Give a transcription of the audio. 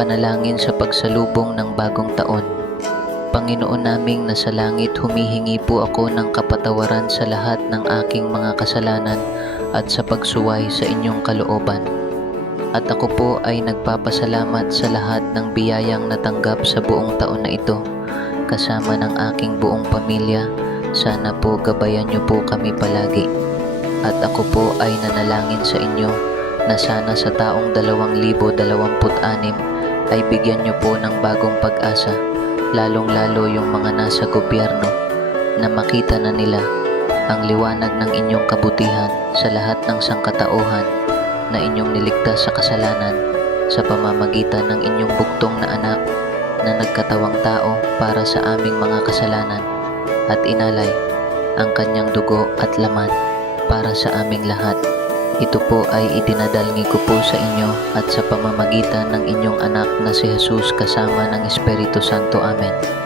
panalangin sa pagsalubong ng bagong taon. Panginoon naming nasa langit, humihingi po ako ng kapatawaran sa lahat ng aking mga kasalanan at sa pagsuway sa inyong kalooban. At ako po ay nagpapasalamat sa lahat ng biyayang natanggap sa buong taon na ito, kasama ng aking buong pamilya. Sana po gabayan niyo po kami palagi. At ako po ay nanalangin sa inyo na sana sa taong 2026 ay bigyan niyo po ng bagong pag-asa, lalong-lalo yung mga nasa gobyerno, na makita na nila ang liwanag ng inyong kabutihan sa lahat ng sangkatauhan na inyong niligtas sa kasalanan sa pamamagitan ng inyong bugtong na anak na nagkatawang tao para sa aming mga kasalanan at inalay ang kanyang dugo at laman para sa aming lahat. Ito po ay idinadalangin ko po sa inyo at sa pamamagitan ng inyong anak na si Jesus kasama ng Espiritu Santo. Amen.